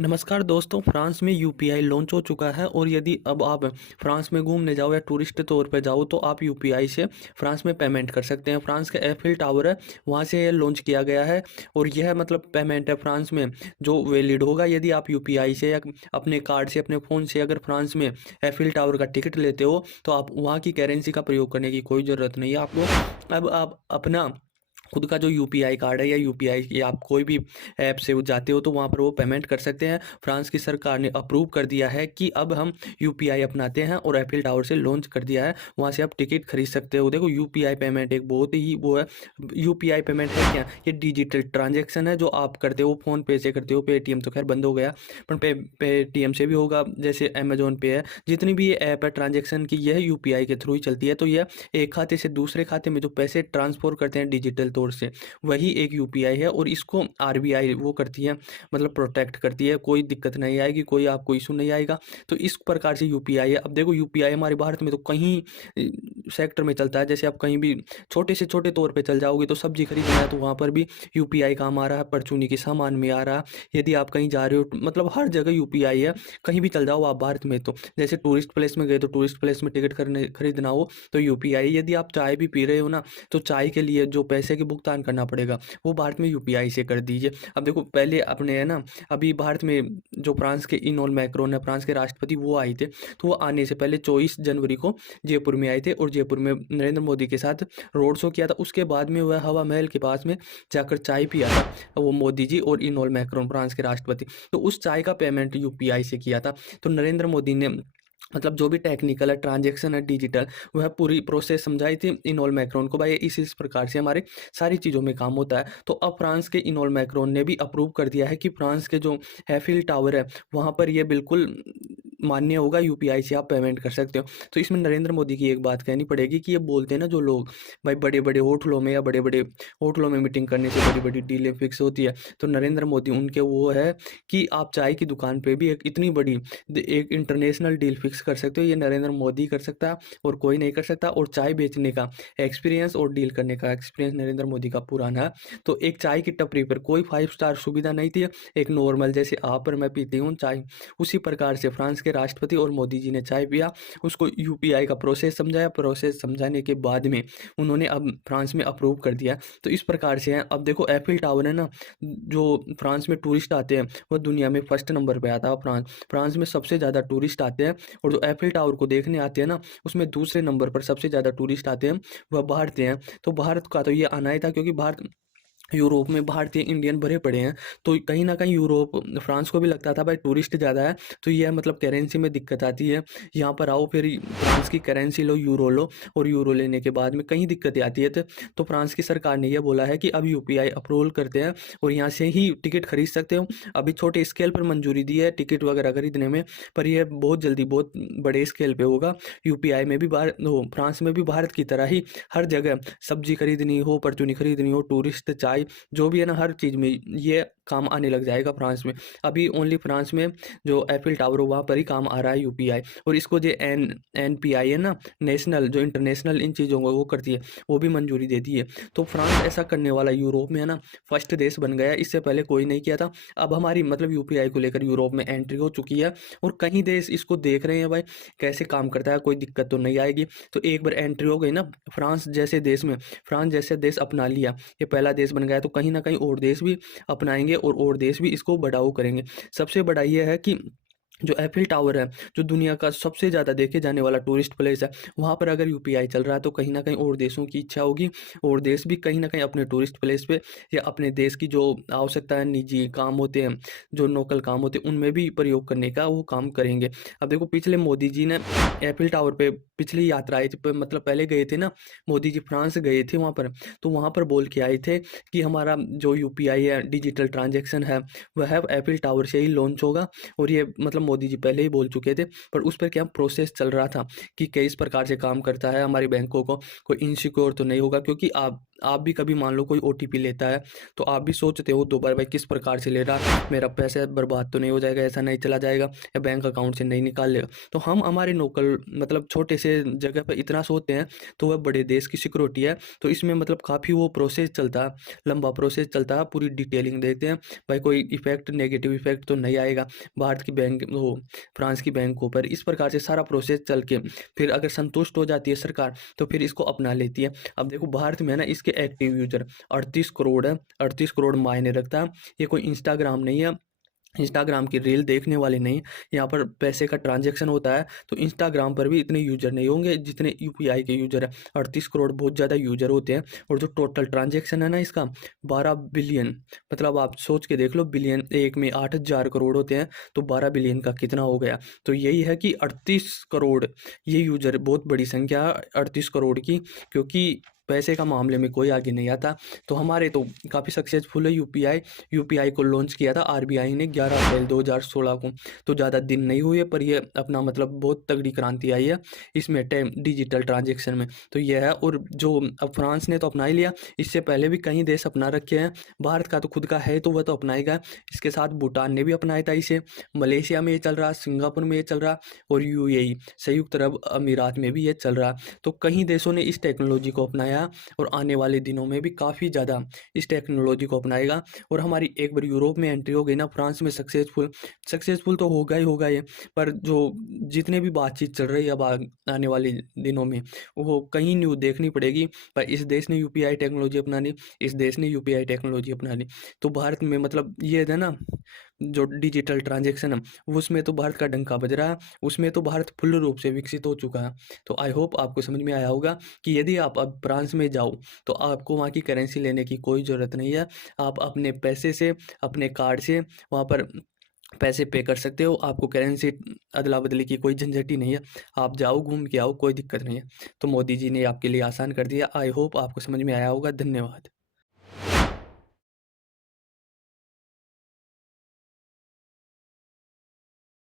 नमस्कार दोस्तों, फ्रांस में यूपीआई लॉन्च हो चुका है और यदि अब आप फ्रांस में घूमने जाओ या टूरिस्ट तौर पे जाओ तो आप यूपीआई से फ्रांस में पेमेंट कर सकते हैं। फ्रांस का एफिल टावर है, वहाँ से ये लॉन्च किया गया है और यह मतलब पेमेंट है फ्रांस में जो वैलिड होगा यदि आप यूपीआई से या अपने कार्ड से अपने फ़ोन से अगर फ्रांस में एफिल टावर का टिकट लेते हो तो आप वहाँ की करेंसी का प्रयोग करने की कोई ज़रूरत नहीं है आपको। अब आप अपना खुद का जो यूपीआई कार्ड है या यूपीआई या आप कोई भी ऐप से वो जाते हो तो वहाँ पर वो पेमेंट कर सकते हैं। फ्रांस की सरकार ने अप्रूव कर दिया है कि अब हम यूपीआई अपनाते हैं और एफिल टावर से लॉन्च कर दिया है, वहाँ से आप टिकट खरीद सकते हो। देखो यूपीआई पेमेंट एक बहुत ही वो है। यूपीआई पेमेंट है क्या? ये डिजिटल ट्रांजेक्शन है जो आप करते हो फ़ोन पे से करते हो। पेटीएम तो खैर बंद हो गया, पर पेटीएम से भी होगा, जैसे अमेजोन पे है। जितनी भी ये ऐप है ट्रांजेक्शन की, यह यूपीआई के थ्रू ही चलती है। तो यह एक खाते से दूसरे खाते में जो पैसे ट्रांसफ़र करते हैं डिजिटल तौर से, वही एक यूपीआई है और इसको आरबीआई वो करती है, मतलब प्रोटेक्ट करती है। कोई दिक्कत नहीं आएगी, कोई आपको इश्यू नहीं आएगा। तो इस प्रकार से यूपीआई है। अब देखो यूपीआई हमारे भारत में तो कहीं सेक्टर में चलता है। जैसे आप कहीं भी छोटे से छोटे तौर पे चल जाओगे तो सब्जी खरीदना है तो वहाँ पर भी यूपीआई काम आ रहा है, परचूनी के सामान में आ रहा है। यदि आप कहीं जा रहे हो मतलब हर जगह यूपीआई है। कहीं भी चल जाओ आप भारत में, तो जैसे टूरिस्ट प्लेस में गए तो टूरिस्ट प्लेस में टिकट करने खरीदना हो तो यूपीआई। यदि आप चाय भी पी रहे हो ना, तो चाय के लिए जो पैसे के भुगतान करना पड़ेगा वो भारत में यूपीआई से कर दीजिए। अब देखो पहले अपने है ना, अभी भारत में जो फ्रांस के इनोल मैक्रोन है, फ्रांस के राष्ट्रपति, वो आए थे। तो वो आने से पहले 24 जनवरी को जयपुर में आए थे और जयपुर में नरेंद्र मोदी के साथ रोड शो किया था। उसके बाद में वह हवा महल के पास में जाकर चाय पिया था, वो मोदी जी और इनोल मैक्रोन फ्रांस के राष्ट्रपति। तो उस चाय का पेमेंट यूपीआई से किया था। तो नरेंद्र मोदी ने मतलब जो भी टेक्निकल है, ट्रांजैक्शन है, डिजिटल, वह पूरी प्रोसेस समझाई थी इनोल मैक्रोन को। भाई इस प्रकार से हमारे सारी चीज़ों में काम होता है। तो अब फ्रांस के इनोल मैक्रोन ने भी अप्रूव कर दिया है कि फ्रांस के जो एफिल टावर है वहाँ पर ये बिल्कुल मान्य होगा, यूपीआई से आप पेमेंट कर सकते हो। तो इसमें नरेंद्र मोदी की एक बात कहनी पड़ेगी कि ये बोलते हैं ना जो लोग, भाई बड़े बड़े होटलों में या बड़े बड़े होटलों में मीटिंग करने से बड़ी बड़ी डीलें फिक्स होती है। तो नरेंद्र मोदी उनके वो है कि आप चाय की दुकान पे भी एक इतनी बड़ी एक इंटरनेशनल डील फिक्स कर सकते हो। ये नरेंद्र मोदी कर सकता है और कोई नहीं कर सकता। और चाय बेचने का एक्सपीरियंस और डील करने का एक्सपीरियंस नरेंद्र मोदी का पुराना है। तो एक चाय की टपरी पर कोई 5 स्टार सुविधा नहीं थी, एक नॉर्मल जैसे आप और मैं पीती हूँ चाय, उसी प्रकार से फ्रांस के राष्ट्रपति और मोदी जी ने चाय पिया, उसको यूपीआई का प्रोसेस समझाया। प्रोसेस समझाने के बाद में उन्होंने अब फ्रांस में अप्रूव कर दिया। तो इस प्रकार से है। अब देखो एफिल टावर है ना, जो फ्रांस में टूरिस्ट आते हैं वो दुनिया में फर्स्ट नंबर पे आता है फ्रांस। फ्रांस में सबसे ज़्यादा टूरिस्ट आते हैं और जो एफिल टावर को देखने आते हैं ना, उसमें दूसरे नंबर पर सबसे ज़्यादा टूरिस्ट आते हैं, वह बाहर से हैं। तो भारत का तो ये आना ही था, क्योंकि भारत यूरोप में भारतीय इंडियन भरे पड़े हैं। तो कहीं न कहीं यूरोप फ्रांस को भी लगता था भाई टूरिस्ट ज़्यादा है, तो ये मतलब करेंसी में दिक्कत आती है। यहाँ पर आओ फिर फ्रांस की करेंसी लो और यूरो लेने के बाद में कहीं दिक्कतें आती है। तो फ्रांस की सरकार ने ये बोला है कि अब यूपीआई अप्रूवल करते हैं और यहाँ से ही टिकट खरीद सकते हो। अभी छोटे स्केल पर मंजूरी दी है टिकट वगैरह खरीदने में, पर यह बहुत जल्दी बहुत बड़े स्केल पे होगा। यूपीआई में भी फ्रांस में भी भारत की तरह ही हर जगह सब्जी खरीदनी हो, परचूनी खरीदनी हो, टूरिस्ट चाय जो भी है ना, हर चीज़ में ये काम आने लग जाएगा फ्रांस में। अभी ओनली फ्रांस में जो एफिल टावर हो वहाँ पर ही काम आ रहा है यूपीआई। और इसको जो एनपीआई है ना, नेशनल जो इंटरनेशनल इन चीज़ों को वो करती है, वो भी मंजूरी दे दी है। तो फ्रांस ऐसा करने वाला यूरोप में है ना फर्स्ट देश बन गया। इससे पहले कोई नहीं किया था। अब हमारी मतलब यूपीआई को लेकर यूरोप में एंट्री हो चुकी है और कई देश इसको देख रहे हैं भाई कैसे काम करता है, कोई दिक्कत तो नहीं आएगी। तो एक बार एंट्री हो गई ना फ्रांस जैसे देश में, फ्रांस जैसे देश अपना लिया, ये पहला देश बन गया, तो कहीं न कहीं और देश भी अपनाएँगे और देश भी इसको बढ़ावा करेंगे। सबसे बड़ा ये है कि जो एफिल टावर है, जो दुनिया का सबसे ज़्यादा देखे जाने वाला टूरिस्ट प्लेस है, वहाँ पर अगर यूपीआई चल रहा है तो कहीं न कहीं और देशों की इच्छा होगी और देश भी कहीं न कहीं अपने टूरिस्ट प्लेस पे या अपने देश की जो आवश्यकता है, निजी काम होते हैं, जो लोकल काम होते हैं, उनमें भी प्रयोग करने का वो काम करेंगे। अब देखो पिछले मोदी जी ने एफिल टावर पे पिछली यात्रा आई थी, मतलब पहले गए थे ना, मोदी जी फ्रांस गए थे वहाँ पर, तो वहाँ पर बोल के आए थे कि हमारा जो यूपीआई है, डिजिटल ट्रांज़ैक्शन है, वह एफिल टावर से ही लॉन्च होगा। और ये मतलब मोदी जी पहले ही बोल चुके थे, पर उस पर क्या प्रोसेस चल रहा था कि किस प्रकार से काम करता है हमारी बैंकों को, कोई इनसिक्योर तो नहीं होगा, क्योंकि आप भी कभी मान लो कोई ओटीपी लेता है तो आप भी सोचते हो 2 बार भाई किस प्रकार से ले रहा, मेरा पैसा बर्बाद तो नहीं हो जाएगा, ऐसा नहीं चला जाएगा या बैंक अकाउंट से नहीं निकाल लेगा। तो हम हमारे लोकल मतलब छोटे से जगह पे इतना सोचते हैं, तो वह बड़े देश की सिक्योरिटी है। तो इसमें मतलब काफ़ी वो प्रोसेस चलता है, लंबा प्रोसेस चलता है, पूरी डिटेलिंग देखते हैं भाई कोई इफेक्ट नेगेटिव इफेक्ट तो नहीं आएगा भारत की बैंक वो फ्रांस की बैंकों पर। इस प्रकार से सारा प्रोसेस चल के फिर अगर संतुष्ट हो जाती है सरकार तो फिर इसको अपना लेती है। अब देखो भारत में है ना इसके एक्टिव यूजर 38 करोड़ है, 38 करोड़ मायने रखता है। ये कोई इंस्टाग्राम नहीं है, इंस्टाग्राम की रील देखने वाले नहीं, यहाँ पर पैसे का ट्रांजैक्शन होता है। तो इंस्टाग्राम पर भी इतने यूज़र नहीं होंगे जितने यूपीआई के यूज़र है। 38 करोड़ बहुत ज़्यादा यूज़र होते हैं। और जो टोटल ट्रांजैक्शन है ना इसका 12 बिलियन, मतलब आप सोच के देख लो, बिलियन एक में 8,000 करोड़ होते हैं, तो 12 बिलियन का कितना हो गया। तो यही है कि 38 करोड़ ये यूज़र बहुत बड़ी संख्या है 38 करोड़ की, क्योंकि पैसे का मामले में कोई आगे नहीं आता। तो हमारे तो काफ़ी सक्सेसफुल है यूपीआई। यूपीआई को लॉन्च किया था आरबीआई ने 11 अप्रैल 2016 को। तो ज़्यादा दिन नहीं हुए पर ये अपना मतलब बहुत तगड़ी क्रांति आई है इसमें टाइम डिजिटल ट्रांजैक्शन में। तो ये है। और जो अब फ्रांस ने तो अपना ही लिया, इससे पहले भी कई देश अपना रखे हैं। भारत का तो खुद का है तो वह तो अपनाएगा, इसके साथ भूटान ने भी अपनाया था इसे, मलेशिया में ये चल रहा, सिंगापुर में ये चल रहा, और यूएई संयुक्त अरब अमीरात में भी ये चल रहा। तो कई देशों ने इस टेक्नोलॉजी को अपनाया और आने वाले दिनों में भी काफ़ी ज़्यादा इस टेक्नोलॉजी को अपनाएगा। और हमारी एक बार यूरोप में एंट्री हो गई ना फ्रांस में सक्सेसफुल तो होगा ही होगा ये। पर जो जितने भी बातचीत चल रही है अब आने वाले दिनों में, वो कहीं न्यूज़ देखनी पड़ेगी। पर इस देश ने यूपीआई टेक्नोलॉजी अपना ली, इस देश ने यूपीआई टेक्नोलॉजी अपना ली। तो भारत में मतलब ये है ना, जो डिजिटल ट्रांजैक्शन है उसमें तो भारत का डंका बज रहा है, उसमें तो भारत फुल रूप से विकसित हो चुका है। तो आई होप आपको समझ में आया होगा कि यदि आप अब फ्रांस में जाओ तो आपको वहाँ की करेंसी लेने की कोई ज़रूरत नहीं है। आप अपने पैसे से, अपने कार्ड से वहाँ पर पैसे पे कर सकते हो। आपको करेंसी अदला-बदली की कोई झंझट ही नहीं है। आप जाओ, घूम के आओ, कोई दिक्कत नहीं है। तो मोदी जी ने आपके लिए आसान कर दिया। आई होप आपको समझ में आया होगा। धन्यवाद।